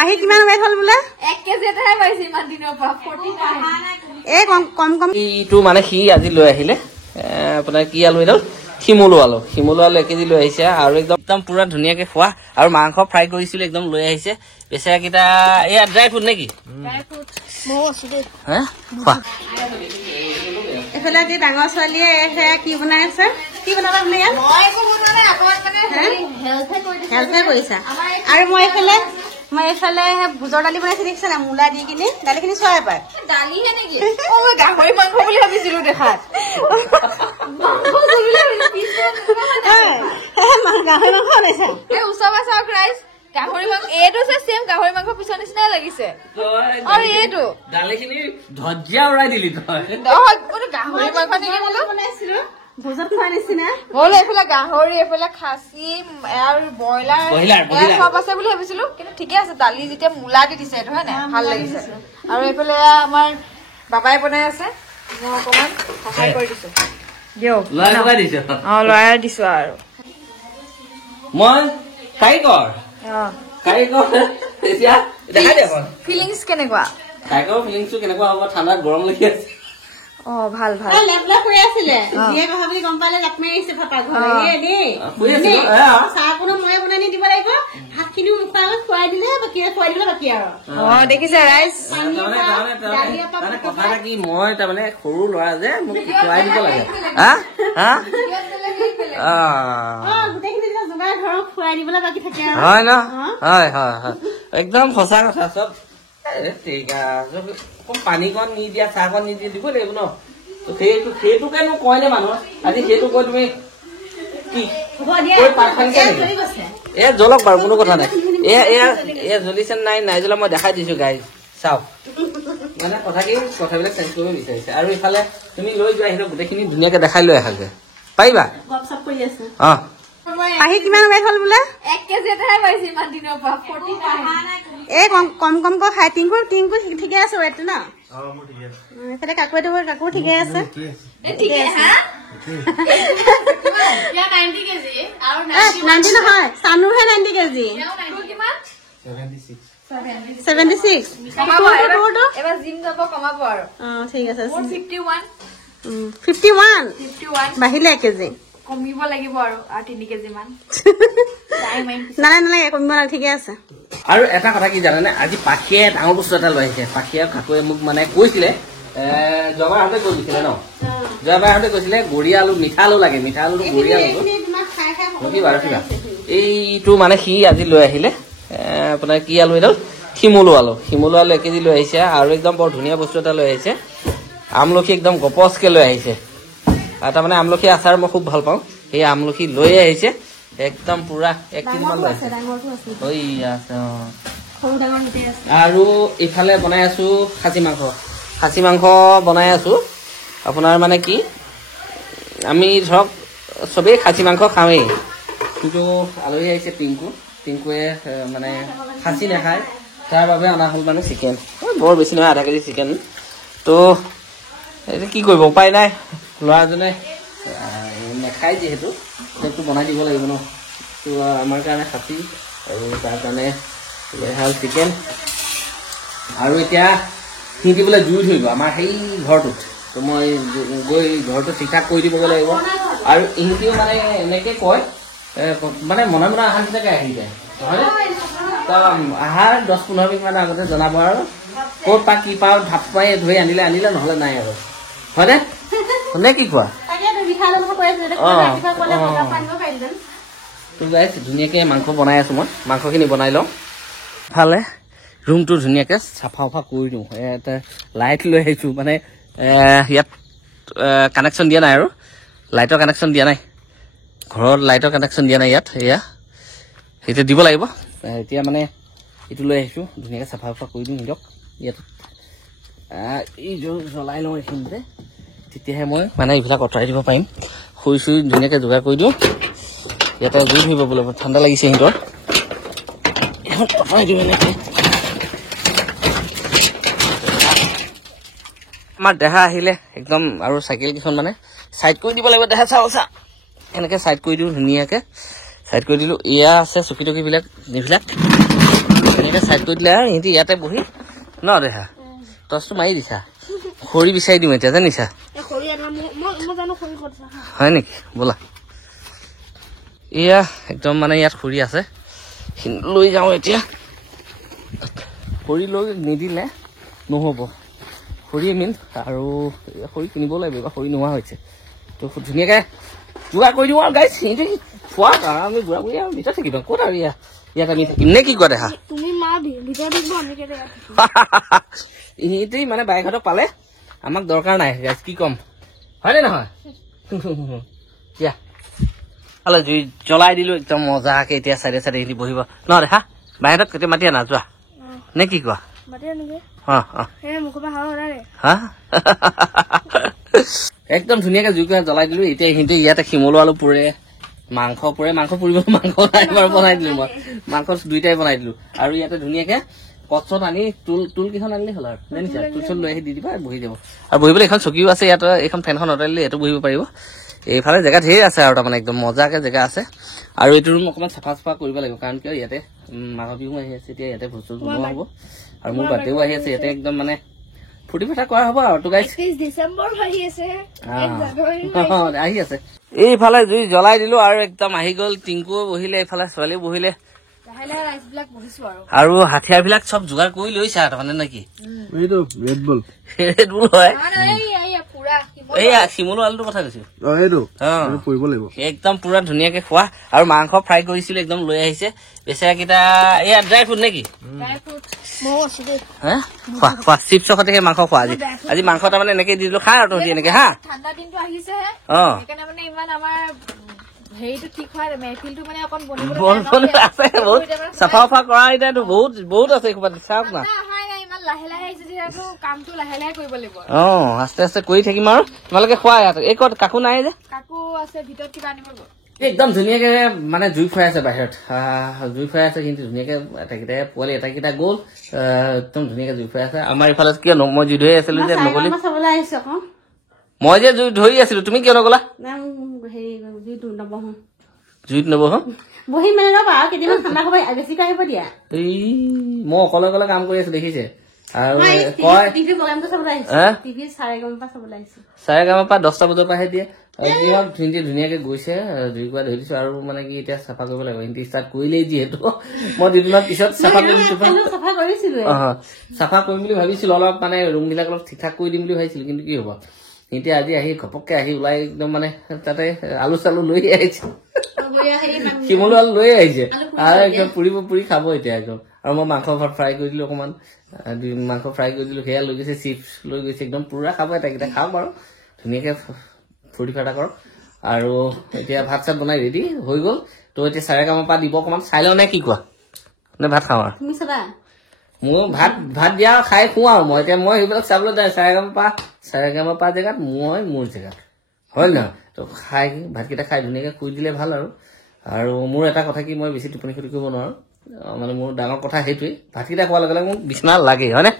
আহি কিমান ৱেট হ'ল বোলে 1 কেজি এটাহে পাইছে ইমান দিনৰ পৰা 49 এই কম এইটো মানে সি আজি লৈ আহিলে আপোনাৰ কি আলু এডাল শিমলু আলু 1 কেজি লৈ আহিছে আৰু একদম পুৰা ধুনীয়াকে খোৱা আৰু মাংস ফ্ৰাই কৰিছিল একদম লৈ আহিছে বেচেৰা কিটা এয়া ড্ৰাই ফ্ৰুট নেকি মৌ আছে দে হা খোৱা এফালে যে ডাঙৰ ছোৱালীয়ে কি বনাই আছে কি বনাবা তুমি ইয়াত মই একো বনোৱা নাই আপোনাক মানে হেল্পে কৰিছা আৰু মই এইফালে ভোজৰ দালি বনাইছে দেখিছা না মূলা দি কিনে দালিখিনি চোৱাই পায় দালিহে নেকি ও মই গাহৰি মাংস বুলি ভাবিছিলো দেখাত মাংস জুবিলে পিছ গাহৰি মাংস বনাইছা এই উছবা চাওক ৰাইজ গাহৰি মাংস এইটো সেম গাহৰি মাংস পিছৰ নিচিনা লাগিছে আৰু এইটো দালিখিনি ধজ্জা উৰাই দিলি তই গাহৰি মাংস নেকি বোলো বনাইছিলো ভোজত খোৱা নিচিনা বোলো এইফালে গাহৰি এইফালে খাচী আৰু ব্ৰইলাৰ সব আছে বুলি ভাবিছিলো কিন্তু ঠিকে আছে দালি যেতিয়া মূলা দি দিছে এইটো হয় না ভাল লাগিছে আৰু এইফালে আমাৰ বাবাই বনাই আছে মই অকমান সহায় কৰি দিছো দিও লৰাই দিছ লৰাই দিছো আৰু মই কাৰিকৰ এতিয়া দেখাই দে ফিলিংছ কেনেকুৱা কাৰিকৰ ফিলিংছটো কেনেকুৱা হ'ব ঠাণ্ডাত গৰম লাগি আছে ভাল লেপলা কৰি আছিলে যিয়ে কথা বুলি গম পালে জাপ মাৰি আহিছে ফাপা ঘৰলে চাহ কোনো মই বনাই নি দিব লাগিব ভাতখিনিও মুখা আগত খুৱাই দিলে বাকী আৰু দেখিছে ৰাইজ কথা এটা কি মই তাৰমানে সৰু ল'ৰা যে মোক খুৱাই দিব লাগে গোটেইখিনি যোগাৰ ধৰক খুৱাই দিবলৈ বাকী থাকে হয় ন হয় একদম সঁচা কথা চব ঠিক আছে পানী কণ নিদিয়া চাহ কণ নিদিয়া দিব লাগিব ন সেইটোকেনো কয় নে মানুহ আজি সেইটো কৈ তুমি কি এ জ্বলক বাৰু কোনো কথা নাই এয়া জ্বলিছে নাই জ্বলা মই দেখাই দিছো গাই চাওক মানে কথাবিলাক চেঞ্জ কৰিব বিচাৰিছে আৰু ইফালে তুমি লৈ যোৱা সেইটো গোটেইখিনি ধুনীয়াকে দেখাই লৈ আহাগে পাৰিবা আহি কিমান ৱেট হ'ল বোলে 1 কেজি এটাহে পাইছে ইমান দিনৰ পৰা 49 এই কমকৈ খাই টিংকু ঠিকে আছে ৱেটটো ন এইফালে কাকু ঠিকে আছে ঠিকে হা ইয়া 90 কেজি আৰু 90 নহয় সানুহে 90 কেজি কিমান 76 এবাৰ জিম যাব কমাব আৰু ঠিক আছে 51 বাহিলে 1 কেজি কমিব লাগিব আৰু 3 কেজি মান নালাগে কমিব নালাগে ঠিকে আছে আৰু এটা কথা কি জানেনে আজি পাখিয়ে ডাঙৰ বস্তু এটা লৈ আহিছে পাখিয়ে কাকুৱে মোক মানে কৈছিলে জবাহঁতে কৈ দিছিলে ন জবাহঁতে কৈছিলে গৰিয়া আলু মিঠা আলু লাগে মিঠা আলু গৰিয়া আলু বাৰু কিবা এইটো মানে সি আজি লৈ আহিলে আপোনাৰ কি আলু এডাল শিমলু আলু 1 কেজি লৈ আহিছে আৰু একদম বৰ ধুনীয়া বস্তু এটা লৈ আহিছে আমলখি একদম গপচকে লৈ আহিছে তাৰমানে আমলখি আচাৰ মই খুব ভাল পাওঁ সেই আমলখি লৈ আহিছে একদম পুৰা 1 কেজি মান লৈ আছে আৰু ইফালে বনাই আছো খাচী মাংস বনাই আছো আপোনাৰ মানে কি আমি ধৰক চবেই খাচী মাংস খাওঁৱেই কিন্তু আলহী আহিছে টিংকুৱে মানে খাচী নাখায় তাৰ বাবে অনা হ'ল মানে চিকেন বৰ বেছি নহয় 1/2 কেজি চিকেন তো এইটো কি কৰিব উপায় নাই ল'ৰাজনে নাখায় যিহেতু সেইটো বনাই দিব লাগিব ন তো আমাৰ কাৰণে খাচী আৰু তাৰ কাৰণে ভাল চিকেন আৰু এতিয়া সিহঁতি বোলে জুই ধৰিব আমাৰ সেই ঘৰটোত তো মই গৈ ঘৰটো ঠিক ঠাক কৰি দিবগৈ লাগিব আৰু ইহঁতিও মানে এনেকৈ কয় মানে মনে অহাৰ নিচিনাকৈ আহি যায় নহয়নে আহাৰ 10-15 মিনিট মান আগতে জনাব আৰু ক'ত পা কি পাওঁ ঢাপ পাই ধৰি আনিলে নহ'লে নাই আৰু হয়নে নে কি কোৱা তো গাইছ ধুনীয়াকৈ মাংস বনাই আছো মই মাংসখিনি বনাই লওঁ ভালে ৰুমটো ধুনীয়াকৈ চাফা কৰি দিওঁ এটা লাইট লৈ আহিছোঁ মানে ইয়াত কানেকশ্যন দিয়া নাই আৰু লাইটৰ কানেকশ্যন দিয়া নাই ঘৰত লাইটৰ কানেকশ্যন দিয়া নাই ইয়াত সেইটো দিব লাগিব এতিয়া মানে এইটো লৈ আহিছোঁ ধুনীয়াকৈ চাফা কৰি দিওঁ সিহঁতক ইয়াত এই জ্বলাই লওঁ এইখিনিতে তেতিয়াহে মই মানে এইবিলাক আঁতৰাই দিব পাৰিম শুই ধুনীয়াকৈ যোগাৰ কৰি দিওঁ ইয়াতে জুই ধৰিব বোলে ঠাণ্ডা লাগিছে সিহঁতৰ এখন আঁতৰাই দিওঁ এনেকৈ আমাৰ দেহা আহিলে একদম আৰু চাইকেল কেইখন মানে চাইড কৰি দিব লাগিব দেহা চাওচা এনেকৈ চাইড কৰি দিওঁ ধুনীয়াকৈ চাইড কৰি দিলোঁ এয়া আছে চকী টকীবিলাক যিবিলাক ধুনীয়াকৈ চাইড কৰি দিলে সিহঁতি ইয়াতে বহি ন দেহা টচটো মাৰি দিছা খৰি বিচাৰি দিম এতিয়া জানিছা হয় নেকি বোলা এয়া একদম মানে ইয়াত খৰি আছে লৈ যাওঁ এতিয়া খৰি লৈ নিদিলে নহ'ব খৰি মেইন আৰু খৰি কিনিব লাগিব বা খৰি নোহোৱা হৈছে তো ধুনীয়াকৈ যোগাৰ কৰি দিওঁ আৰু গাইছ সিহঁতে খোৱা আমি বুঢ়া বুঢ়ী আৰু ভিতৰত থাকিব ক'ত আৰু ইয়াত আমি থাকিম নে কি কোৱা দেখা সিহঁতেই মানে বাইকহঁতক পালে আমাক দৰকাৰ নাই গাইছ কি ক'ম হয়নে নহয় দিয়া অলপ জুই জ্বলাই দিলোঁ একদম মজাকৈ এতিয়া চাইডে চাইডে সিহঁতি বহিব ন দেখা বাইহঁতক কেতিয়া মাতি আনা যোৱা নে কি কোৱা একদম ধুনীয়াকৈ জুইকুৰা জ্বলাই দিলোঁ এতিয়া সিহঁতে ইয়াতে শিমলু আলু পুৰে মাংস পুৰে মাংস পুৰিব মাংস নাই বাৰু বনাই দিলোঁ মই মাংস দুইটাই বনাই দিলোঁ আৰু ইয়াতে ধুনীয়াকৈ কচত আনি টুল কেইখন আনিলে হ'ল আৰু জানিছা টুল চুল লৈ আহি দি দিবা বহি যাব আৰু বহিবলৈ এখন চকীও আছে ইয়াত এইখন ফেনখন অঁতাই ইয়াতো বহিব পাৰিব এইফালে জেগা ধেৰ আছে আৰু তাৰমানে একদম মজাকৈ জেগা আছে আৰু এইটো ৰুম অকণমান চাফা চাফা কৰিব লাগিব কাৰণ কিয় ইয়াতে মাঘৰ বিহু আহি আছে এতিয়া ইয়াতে ভোজ চোজ বনোৱা হ'ব আৰু মোৰ বাৰ্থডেও আহি আছে ইয়াতে একদম মানে ফূৰ্তি ফাৰ্তা কৰা হ'ব আৰু গাইছ আহি আছে এইফালে জুই জ্বলাই দিলো আৰু একদম আহি গ'ল টিংকুও বহিলে এইফালে ছোৱালীও বহিলে আৰু হাথিয়াৰ বিলাক চব যোগাৰ কৰি লৈছে তাৰমানে নেকি ৰেডবুল হয় এইয়া শিমলু আলুটোৰ কথা কৈছো একদম পুৰা ধুনীয়াকে খোৱা আৰু মাংস ফ্ৰাই কৰিছিলো একদম লৈ আহিছে বেচেৰাকেইটা এয়া ড্ৰাই ফ্ৰুট নেকি খোৱা চিপছৰ সৈতে মাংস খোৱা আজি মাংস তাৰমানে এনেকে দি দিলো খা আৰু তহঁতি এনেকে হা ঠাণ্ডা দিনটো আহিছে সেইকাৰণে মানে ইমান আমাৰ হেৰিটো ঠিক হয় মেহফিলটো মানে অকণ বনিবলৈ আছে বহুত চাফা চাফা কৰা এতিয়াতো বহুত আছে চাওক না লাহে লাহে কামটো লাহে লাহে কৰিব লাগিব আস্তে আস্তে কৰি থাকিম আৰু তোমালোকে খোৱা ইয়াত এই ক'ত কাকো নাই যে কাকো আছে ভিতৰত কিবা আনিব একদম ধুনীয়াকে মানে জুই ফুৰাই আছে বাহিৰত জুই ফুৰাই আছে কিন্তু ধুনীয়াকে এটাকেইটাই পোৱালি এটাকেইটা গ'ল একদম ধুনীয়াকে জুই ফুৰাই আছে আমাৰ ইফালে কিয় মই জুই ধৰি আছিলো যে নগলি মই যে জুই ধৰি আছিলো তুমি কিয় নগলা জুইত নবহো বহি মানে ৰবা আৰু কেইদিনমান ঠাণ্ডা হ'ব বেছিকৈ আহিব দিয়া মই অকলে অকলে কাম কৰি আছো দেখিছে আৰু কয় চাৰেগামাৰ 10টা বজাৰ পৰাহে দিয়ে হিন্দী ধুনীয়াকে গৈছে জুই কৰা ধৰি দিছো আৰু মানে কি এতিয়া চাফা কৰিব লাগিব হিন্দী ষ্টাৰ্ট কৰিলেই যিহেতু মই দুদিনৰ পিছত চাফা কৰিম বুলি ভাবিছিলো অলপ মানে ৰুম বিলাক অলপ ঠিক ঠাক কৰি দিম বুলি ভাবিছিলো কিন্তু কি হব এতিয়া আজি আহি ঘপককে আহি ওলাই একদম মানে তাতে আলু চালু লৈ আহিছে শিমলু আলু লৈ আহিছে আৰু একদম পুৰি খাব এতিয়া একদম আৰু মই মাংস ফ্ৰাই কৰি দিলো অকমান মাংস ফ্ৰাই কৰি দিলো সেয়া লৈ গৈছে চিপছ লৈ গৈছে একদম পুৰা খাব এটাকেইটা খাওক বাৰু ধুনীয়াকে ফূৰ্তি ফাৰ্তা কৰক আৰু এতিয়া ভাত চাত বনাই ৰেডি হৈ গ'ল তো এতিয়া চাৰেগামাৰ পৰা দিব অকমান চাই লওঁ নে কি কোৱা নে ভাত খাওঁ আৰু মোৰ ভাত দিয়া খাই খুৱাওঁ আৰু মই এতিয়া মই সেইবিলাক চাবলৈ যায় চাৰেগামাৰ পৰা জেগাত মই মোৰ জেগাত হয় নহয় তো খাই ভাতকেইটা খাই ধুনীয়াকে শুই দিলে ভাল আৰু মোৰ এটা কথা কি মই বেছি টোপনি ক্ষতি কৰিব নোৱাৰো মানে মোৰ ডাঙৰ কথা সেইটোৱে ভাতকেইটা খোৱাৰ লগে লগে মোক বিচনা লাগে হয়নে